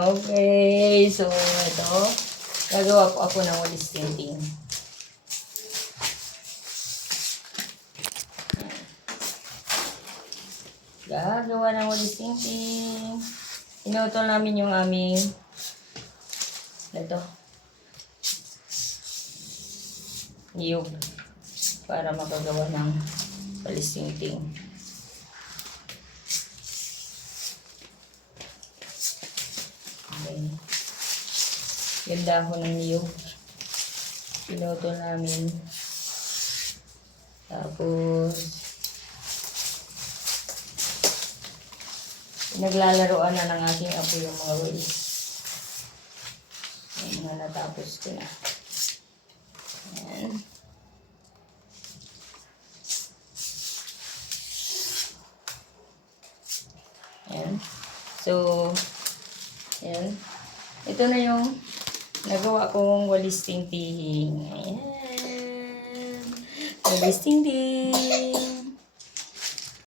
Okay, so ito, gagawa po ako ng walis tinting. Gagawa ng walis tinting. Inutol namin yung aming ito, niyog para makagawa ng walis tinting. Okay. Yung dahon ng niyog, pinutol namin. Tapos, naglalaroan na ng aking apo yung mga walis. Yung mga natapos ko na. Ayan. Ayan. So, ayan. Ito na yung nagawa kong walis tinting. Ayan. Walis tinting.